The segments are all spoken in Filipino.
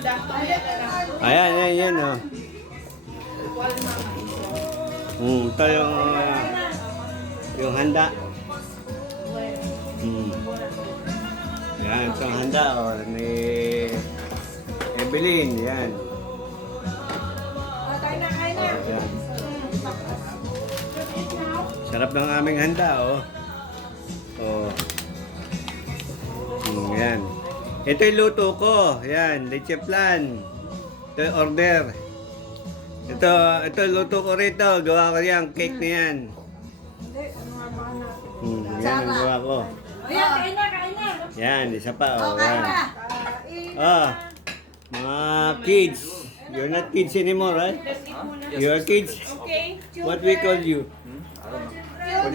Ayan, ayan, yan, oh. Ito yung handa. Yan, ito ang handa, oh, ni Evelyn, yan. Yan. Sarap ng aming handa, oh. Oh. Yan. Ito yung luto ko. Yan, leche flan. Ito yung order. Ito luto ko rito. Gawa ko yan, cake na yan. Yan ang gawa ko. Kain na. Yan, isa pa, oh. Yan. Oh, mga kids. You're not kids anymore, right? You're kids. What we call you?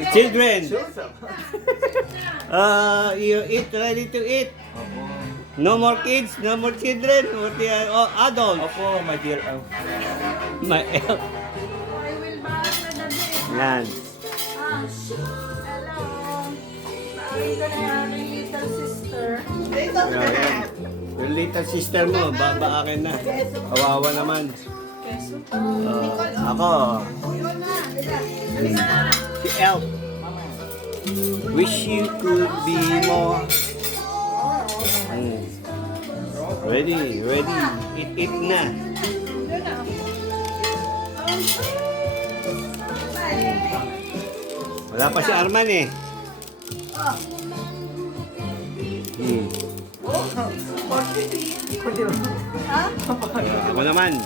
Children. You eat, ready to eat. No more kids, no more children. What the adults? Opo, my dear. My Yan. Yung little sister mo, babaakin na. Kawawa naman. Ako. Si Elf. Wish you could be more. Ready. Eat na. Wala pa si Arman eh. Ako naman.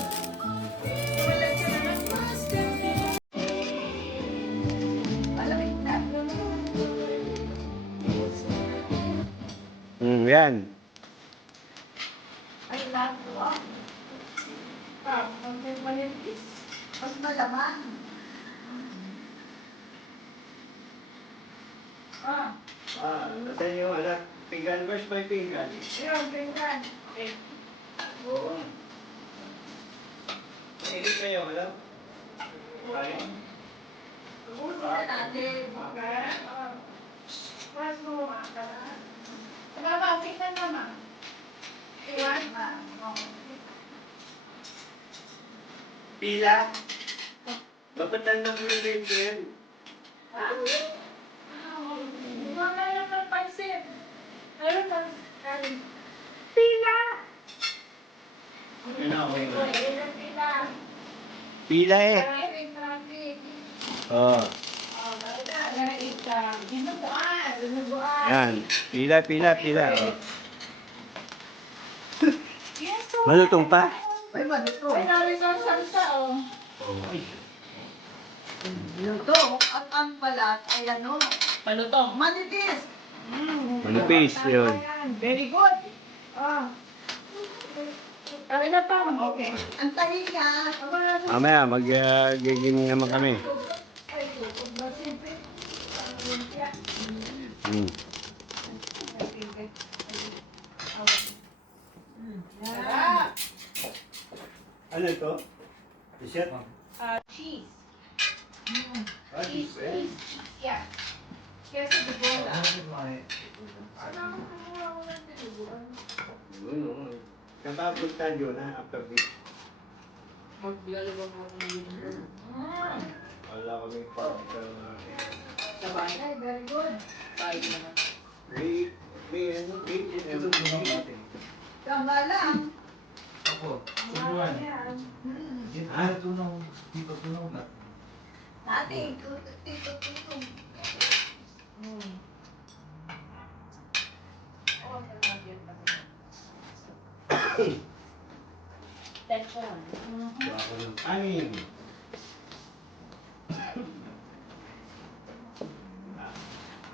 Yan. Ay, lato. Mas malaman. Saan yung anak? Pinggan, where's my pinggan? Yun, pinggan. Okay. Oo. Hindi kayo, alam? Kain. Ubusin natin. Okay. Mas lumaka na. Mama, tingnan mama. Iwan na. Pila? Bakit nandang rin rin? Mama, alam ng pansin. Alam ng pila. Pila. Pila eh. Traffic. Oh. Yan. Pila. Oh. Malutong pa? May malutong. May narisang salsa, oh. Luto. At ang balat ay ano? Malutong. Manipis. Manipis, yun. Very good. Kaya na pa. Okay. Antayin ka. Mamaya, mag-giging naman kami. Ano ito? T-shirt? Cheese. Cheese. Yeah. Kasi the bola. Kapag tayo na after this. Magbigalibang ako ng yun. Wala kami particle na. Sabay. Very good. Sabay naman. Tama lang. Opo, subuan. Dito tunaw na. Natin, tito. Telephone. Ako ng kanin.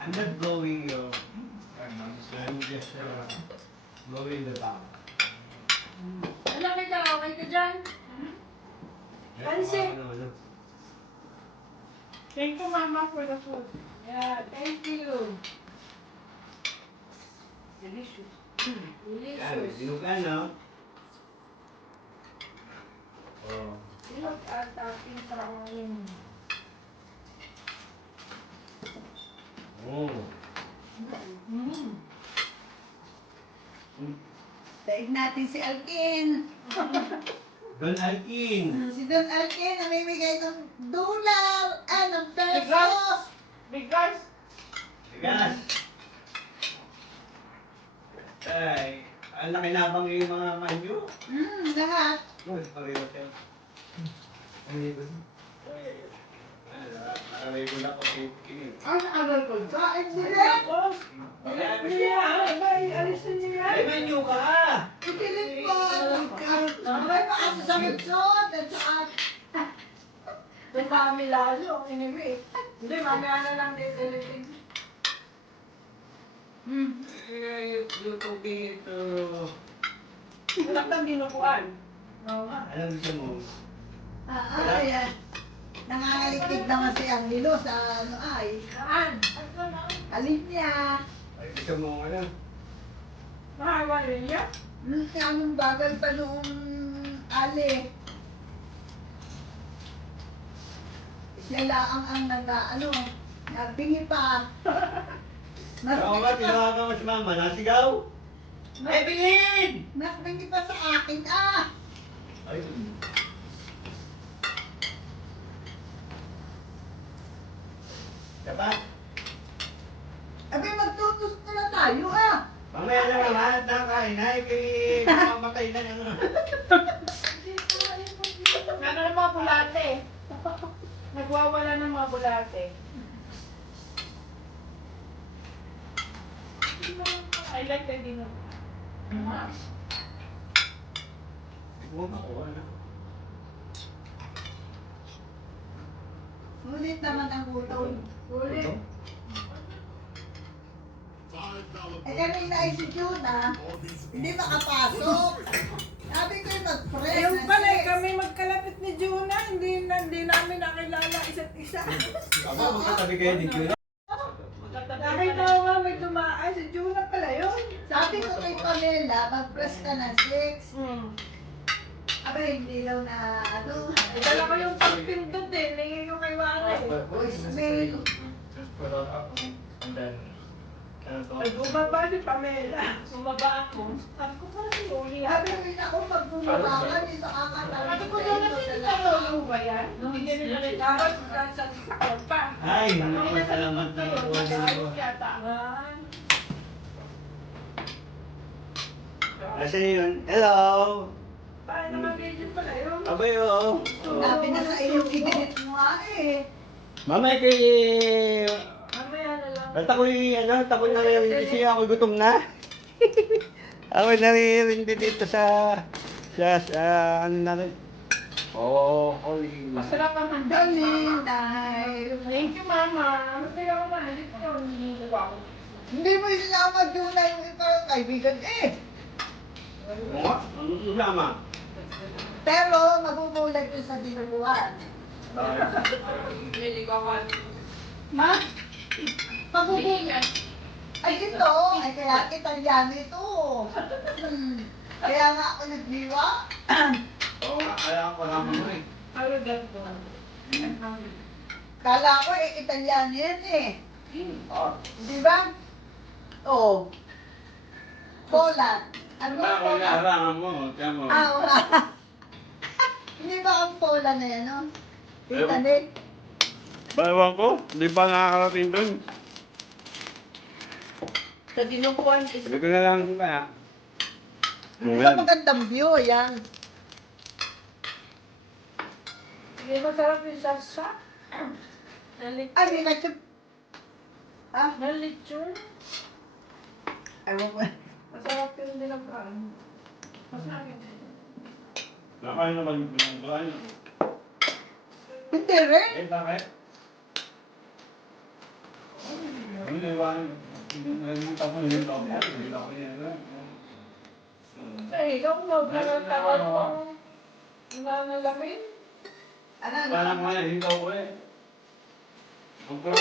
I'm not blowing your... I'm just blowing the back. Alam kita, okay ka dyan? Pansin. Thank you, Mama, for the food. Yeah, thank you. Delicious. Delicious. Dinugan, no? Oh. Look at the pintraon. Daig natin si Alkin. Don Alkin. Si Don Alkin, namimigay ng dollar, ng pesos. Bigas! Tigas. Ay, ang laki nabang yung mga manyo. Lahat. Uy, pareho tayo. Aray ko na ko kinig. Ang aral ko, kain sila. Alisin niyo yan. Ay, manyo ka! Itilip mo. Abay, makasasakit suot. At saka, may mami lalo. Anyway. Hindi, mamaya na lang ditilipin. Eh, yung ito. Wala kang ginukuhan. Oo nga. Alam mo, Ayan. Nangangalikid naman si Angelo sa ano ay. Saan? Alin niya. ay gusto mo ano? Mahawalin niya? Anong bagal pa noong ali. Siya lang ang ano, nabingi pa. Oo nga, tinawagan mo si mama, nasigaw? Ay, bingin! Nabingi pa sa akin Ay, dapat. Abi, magtutos na lang tayo Mamaya na naman, nakain na, kay mamamatay na ano. Ano ng mga bulate? Nagwawala ng mga bulate. I like the dinner. Ikaw makuha na. Ulit naman ang utol. Ulit. Kanina ay si Juna, hindi makapasok. Sabi ko yung mag-press. Yung pala, kami magkalapit ni Juna, hindi namin nakilala isa't isa. Aba, magkatabi kayo ni Juna. Nakita ko nga may dumaan, si Juna pala yun. Sabi ko kay Pamela, mag-press ka ng 6. Aba, hindi daw na ano. Dala ko yung pagpindot eh, ningin ko kay Wala eh. May Ay, bumaba si Pamela. Bumaba ako. Sabi ko pala si Uli. sabi ko yun ako magbumaba ka, hindi makakatawa. Sabi ko doon natin sa lolo ba yan? Hindi niya nila rin dapat sa sasakyan pa. Ay, salamat na ako. Ayos yata. Asa yun? Hello! Paano naman video pala yun? Abay, oo. Sabi na sa iyo, iginit mo nga Mamay kay... Mamaya na lang. At ako'y naririnig siya, ako'y gutom na. Ako'y naririnig dito sa ano na rin. Oo, Masarap ang Darling, dahil Thank you, Mama. Masaya ako na. Hindi ko yung ako. hindi mo isama Juna yung parang kaibigan Oo nga, ano sama? Pero mabubulag yun sa dinubuhan. Hindi ko ako. Ma? Mabubulag. Ay ito, ay kaya Italiano ito. Kaya nga ako nagdiwa. Oo nga, alam ko naman mo eh. Ano ganito? Kala ko Italiano yan Di ba? Oo. Poland. Ano ba Ako Poland? naarangan mo, kaya mo. Wala. Hindi ba ang Poland na yan, no? Italy. Bawan ko, di pa nakakarating doon. Sa dinukuhan is... Sabi ko na lang kaya. Ito magandang view, yan. Hindi masarap yung salsa. Ay, may ketchup. Ha? Nalitsyon. Ewan ko. Masarap yung dinagkaan. Masarap. Nakain naman yung pinagkain. Hindi rin. Eh, bakit? Hindi ba? Hindi ako nito. Hindi ako nito. Eh, ikaw mo, nagtawag mo. Nanalamin? Ano? Parang nga, hindi ako eh. Ang pro?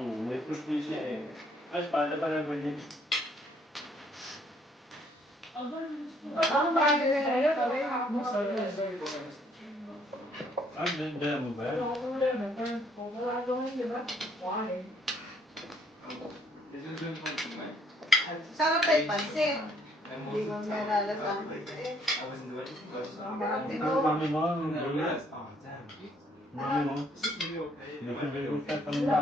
May fruit siya eh. Ay, para lang ganyan. Ano ba ang sa'yo? Ah, dala mo ba? Sarap ay pansit. Hindi ko nalalasan. Eh, I wasn't doing anything, but mami Ang mo. mami mo, ang oh, gulo. yes. Oh, damn. Mami mo. Is this video okay? Hindi It ko might be gulo okay. ka tamba.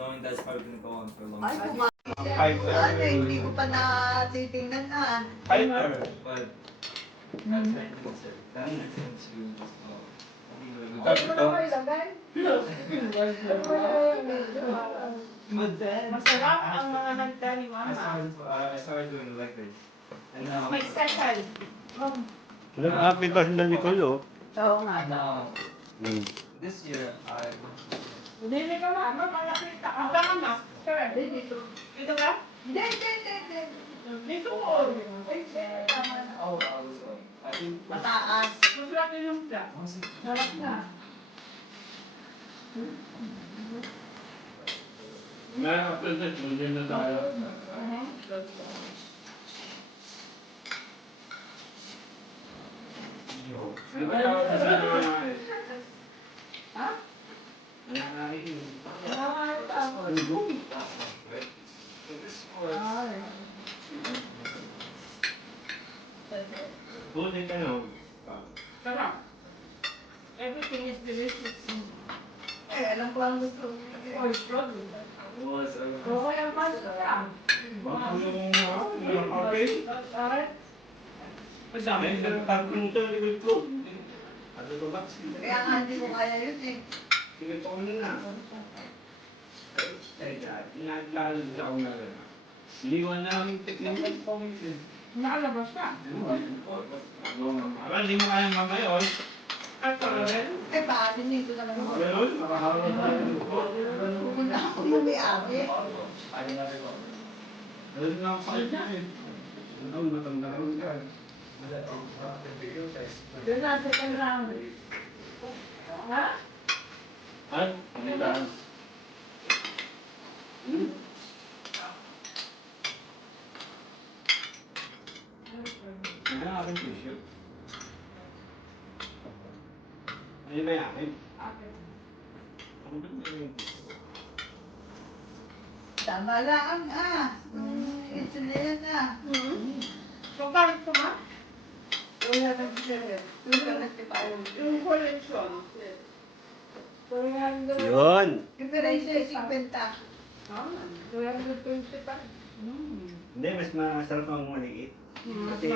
Knowing that's probably gonna go on for a long Ay, time. ano, hindi ko pa natitingnan na. Piper. But that's anything to Ay, mo na kayo lagay. But then Masarap ang mga handa ni Mama. I started doing it like this. And now May special. Happy birthday ni Kulo. Oo nga. now this year I Hindi ka Mama, malakita ka. Ang tama na. Sir, Dito. dito ka? Hindi, hindi, hindi. Dito ko. Ay, tama na. I was I think Mataas. Masarap din yung pla. Sarap na. Meron ka present, hindi na tayo. Ha? this was Buti ka na. Sarap. Everything is delicious. Eh, alam ko ang gusto. Oh, it's lovely. was Oh, kaya masarap. Alright. Madami na nagpagpunta sa likod ko. Ano ba ba? Kaya nga hindi ko kaya yun eh. Sige po na. Ay, inaalala ako na rin. Iniwan namin technical commission. Nakalabas ka. Parang hindi mo kaya mamayon. At rin. Eh, paano nito naman ako? Meron, makahawag tayo. Pumunta ako yung may-ari. I never go. Meron na ako kahit na eh. Ano, matanda ko ka. Doon na second round. Ha? Ay, ano ba? Ano aking tissue? Ano ba yung akin? Ano ba yung tissue? Tama lang ah. Ito na yan ah. So, bakit ko ma? Wala nang sila. Wala nang sila. Yung collection. Yun! Difference ay 50. Hindi, mas masarap ang maliit. Kasi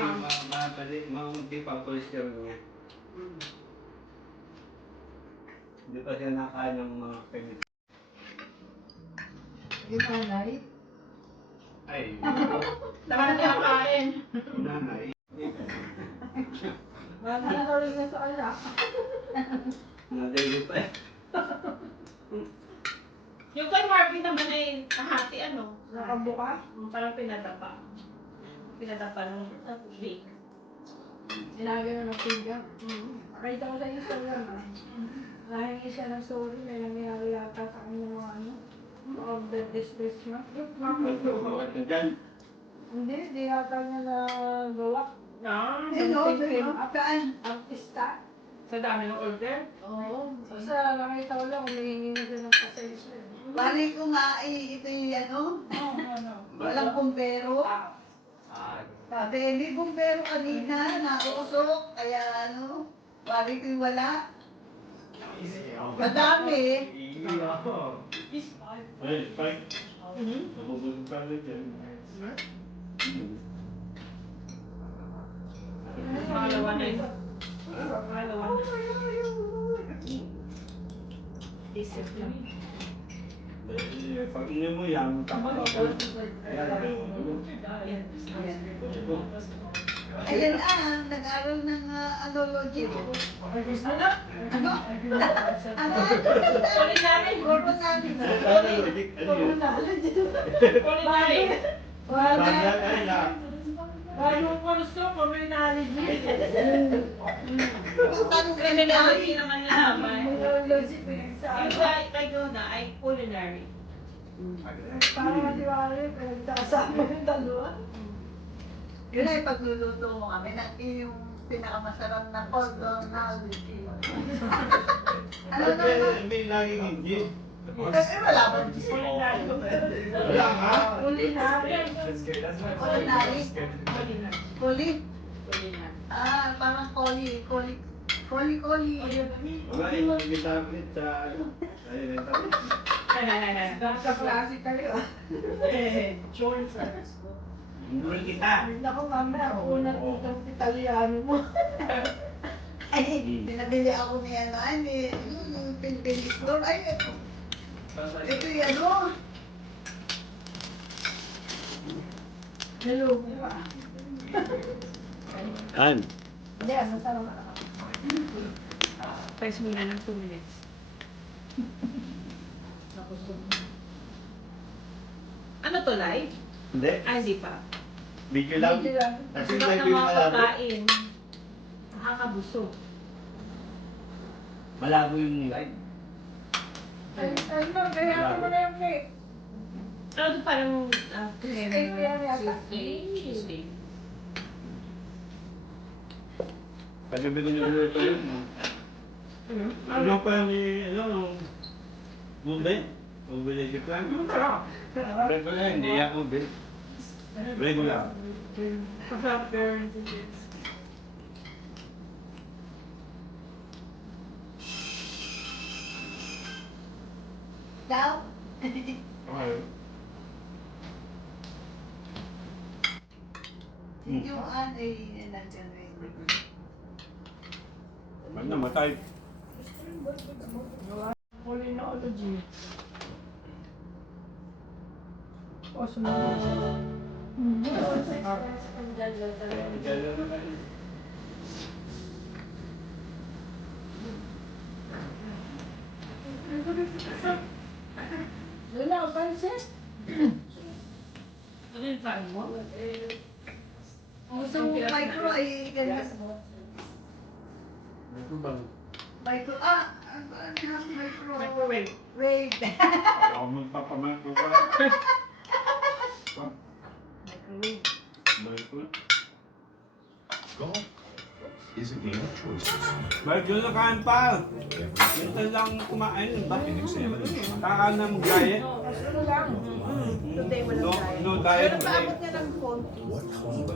maunti pa ang cholesterol niya. Hindi pa siya nakain ng mga pwede. Yung nanay. Ay, Naman na kain. nanay. Nanay na sa anak. Nadali pa eh. Yung kay Marvin naman ay nahati ano, nakabuka, parang pinadapa. Pinadapa ng tubig. Ginagawa ng pinggan. Nakita ko sa Instagram ah. Nahingi siya ng sorry na nangyari yata sa kanya mga ano. Order distress niya. Bakit na dyan? Hindi yata niya nagawa. Eh, no, no, apaan? Artista. sa dami ng order. Oo. Basta nakita ko lang, humihingi na siya ng pasensya. Bali ko nga ito yung ano, walang kumpero. Sabi, hindi kumpero kanina, nausok, kaya ano, bali ko yung wala. Madami. Ay, Spike. Nabubulong ka na dyan. Pangalawa na yun. Pangalawa na. Pag hindi mo yan, kapag ako. Ayan nag-aral ng ano, logic. Ano? Ano? Ano? Culinary. Culinary. Culinary. Culinary. Bago ko gusto, culinary. Tanong ka Culinary naman naman. Logic. Yung kay Donna ay culinary. Parang matiwari, pinagkasama yung dalawa. Yun ay pagluluto mo kami na yung pinakamasarap na cordon na Ano naman? May laging hindi. Kasi wala pa. Wala ka? Culinary. Culinary. Kuli? Parang koli. Koli. Wala, hindi kita ulit sa ano. Ayun, Sa klase kayo. Hindi kita. Naku, mamaya, unang itong Italiano mo. Ay, pinabili ako ni ano, ni Philippine store. Ay, ito yung ano. Hello. An? Hindi, ano sarap. Press mo na ng 2 minutes. Ano to, live? Hindi. Hindi pa. Video lang. Medyo lang. Kasi Sarap live ng yung mga malabo. pagkain. Nakakabusog. Malabo yung live. Ay, no, kaya ako mo na yung cake. Ano to parang... Cake yan yata. Tuesday. Pag-ibig nyo ito yun. Ano pa ni, ano, Bumbe? Bumbe si Frank? Regular, hindi ako Bumbe. Regular. Masarap yun. Daw? Okay. Yung ano ay nandiyan rin. Ba't namatay? Culinology. O, sumunod. Wala, pansin. Ano yung kain mo? Gusto mo micro ay ganyan. Ito bang? Micro, micro. Microwave. Wave. Ako magpapamako pa. Microwave. Micro. Golf is a game of choices. Balik yun na kain pa. Minsan lang kumain. Bakit? Kaka na mag-diet. Ano lang. Today wala No, tayo. no diet. Pero paabot niya ng phone. What home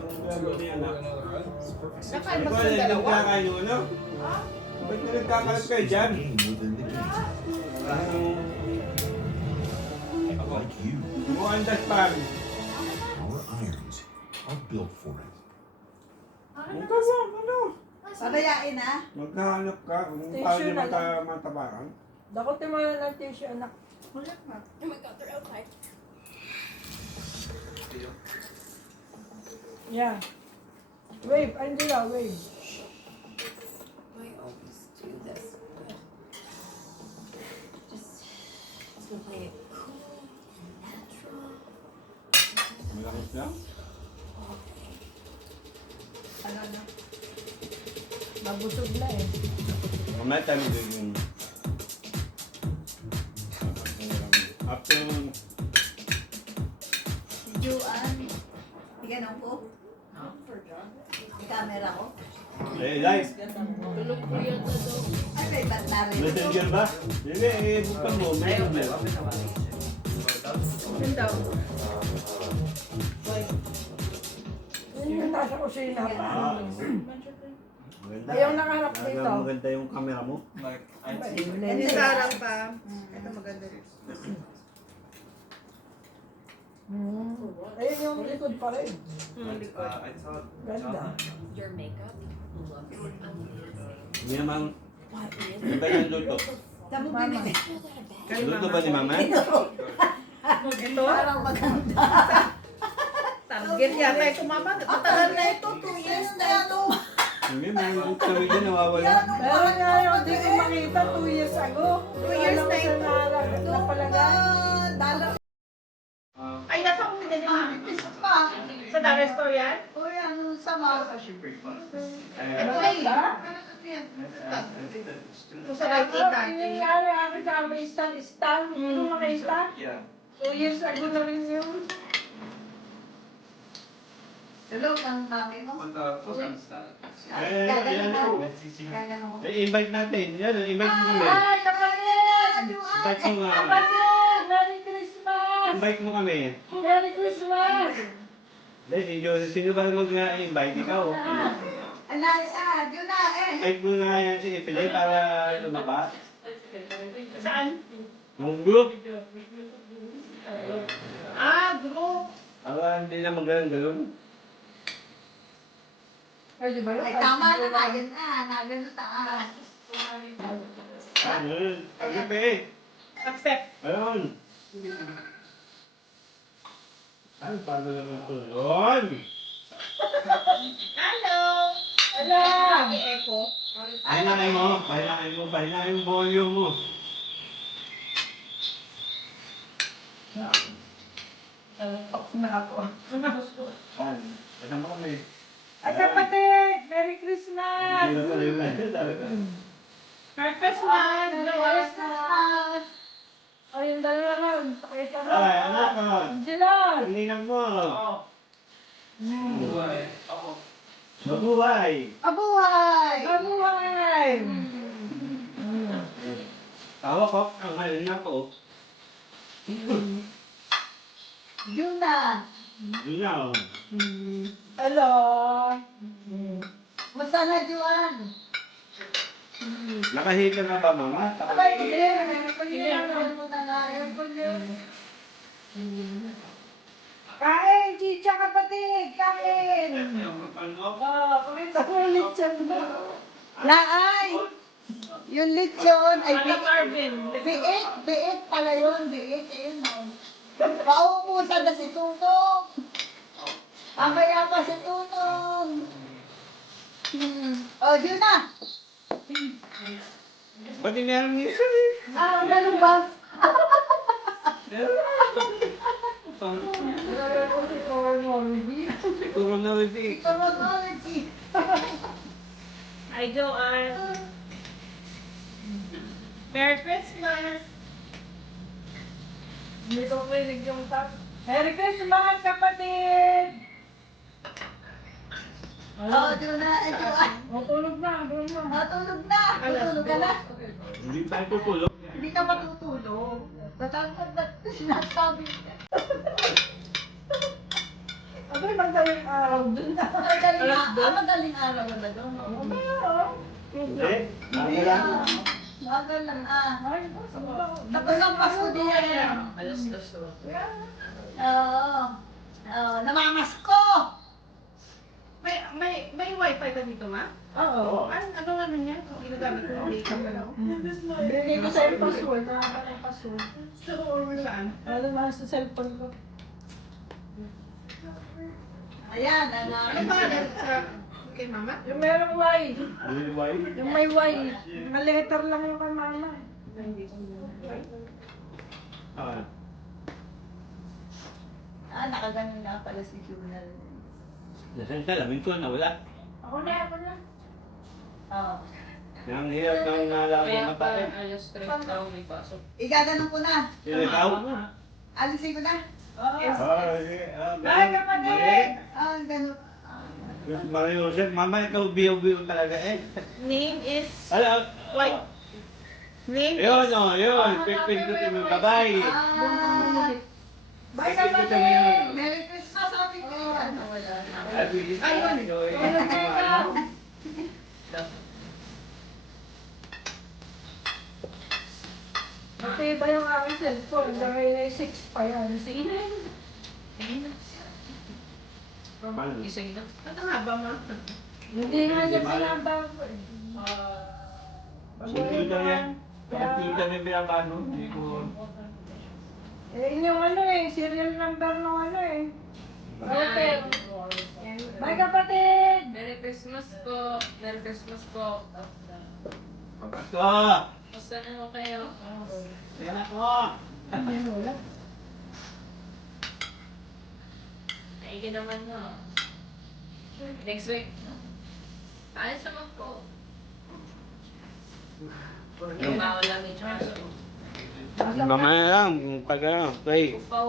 Nakain Ikaw ba na sa dalawa? nagkakain yung ano? Ba't ka nagkakalat kayo dyan? game within the game? Like you, Mukhang daspan. our irons are built for it. Magkasama, ano? Pabayain na. Magkahanap ka kung paano di matabakan. Dakotin mo yan ng tissue, anak. Yeah. Wave, Angela, wave. I always do this. Just gonna play it cool and natural. Malakit lang. Ano na? Mabusog na eh. Mamaya tayo magiging... After... Si Juan. Tiganan ko. Yung camera ko. live. Ay, may ba't na rin? Messenger ba? Hindi, buksan mo. Messenger. Yun daw. Yung nasa kusina pa. Maganda. Ayaw nakaharap dito. Maganda yung camera mo. Hindi sarang pa. Ito maganda rin. Ayun yung likod pa rin. Ganda. Your makeup looks amazing. Hindi naman... What is Iba yung luto. Tamo binili. Luto ba ni Mama? Ito? Parang maganda. Target yata ito, Mama. Matagal na ito. 2 years na ito. Hindi, may luto kami dyan nawawala. Meron nga yung hindi ko makita 2 years ago. 2 years na ito. Napalagan. Ay, nasa kong pinili. Isa pa. Sa Dollar Store yan? O yan, sama. Eh, Maganda? Kung sa nakikita. Nangyari ako sa may stand. Yung mga stand. 2 years ago na rin yun. Hello, ang mami mo. invite natin. Yan, invite mo kami. Ay, kapatid! Invite mo nga. Kapatid! Merry Christmas! Invite mo kami. Merry Christmas! Dahil, sino ba mag-invite? Ikaw. Anay, yun na eh. Invite mo nga yan si Ipili para lumabas. Saan? Yung group. Group. Hindi na magandang Ay, tama na nga, yan na. Nagano taas. Accept. Ayun. Ay, paano naman ito? Yun! Hello. Hello! Echo. Pahinay mo, pahinay yung volume mo. Na ako. Ano mo kami? Ay, kapatid! Merry Christmas! Hindi na pala yung talaga. Merry Christmas. Merry Christmas! Ay, yung dalawa lang. Pakita mo. Ay, anak ko. Sila! Paninag mo. Mabuhay. Abuhay! Abuhay! Tawa ko, ang halin ako. Yun na! Yun na, oh. Hello! Musta na, Juan? Nakahika na ba, mama? Abay, hindi. Meron mo na nga. Kain, chicha kapatid! Kain! Pakita mo yung lechon mo. Laay! Yung lechon ay Alam Marvin. biit pala yun, biit. Ayun o. Paubusan na si Tutong. Mamaya pa si Tutong. O, yun na. Pati meron niya. Ganun ba? Siguro na rin si. Hi, Joanne. Merry Christmas. Hindi ko pinig yung tap. Merry Christmas, kapatid! Oo, doon na. Tulog na. Tulog na. Tutulog ka na. Hindi tayo tutulog. Hindi ka matutulog. Natangkad na sinasabi. Abay, madaling araw dun na. Madaling araw na doon. Hindi. Ano lang? Magal lang Tapos ang Pasko din. Oo. Namamasko. May wifi ka dito, ma? Oo. Ano niya? Ginagamit ko yung data pa lang. Binigay ko sa yung password. Nakaka ng password. Saan? Ano naman sa cellphone ko. Ayan, Ano ba kay mama? yung merong Y. Liway. Yung may Y. Mga-letter lang yung kay mama. Nakaganon na pala si Junal. Nasaan ka? Lamin ko na wala. Ako na. Oo. Ang hirap ng nalaman na bakit. Igaganon ko na. Sino ikaw? Alisin ko na. Bye, kapatid! Ganun. Mario Joseph, mama ikaw biyo-biyo talaga eh. Name is... Ala, White. Name yun o, yun. Pipindutin mo, bye-bye. Bye, kapatid! Merry Christmas, happy Christmas! Happy Christmas. Matay ba yung aking cellphone? Dahil na 6 pa yan. Sige. Ano nga ba, ma? Hindi nga niya sinabaw ko eh. Computer yan. Computer yung pinapano. Hindi ko... Eh, yung ano eh, serial number ng ano eh. Okay. Bye kapatid! Merry Christmas po. Merry Christmas po. Pagkasto! Basta na kayo. Ayan ako! Naigi naman no. Next week. Ayos naman po. Yung bawal lang yung tsaka. Mamaya lang, pag ano, play. Pa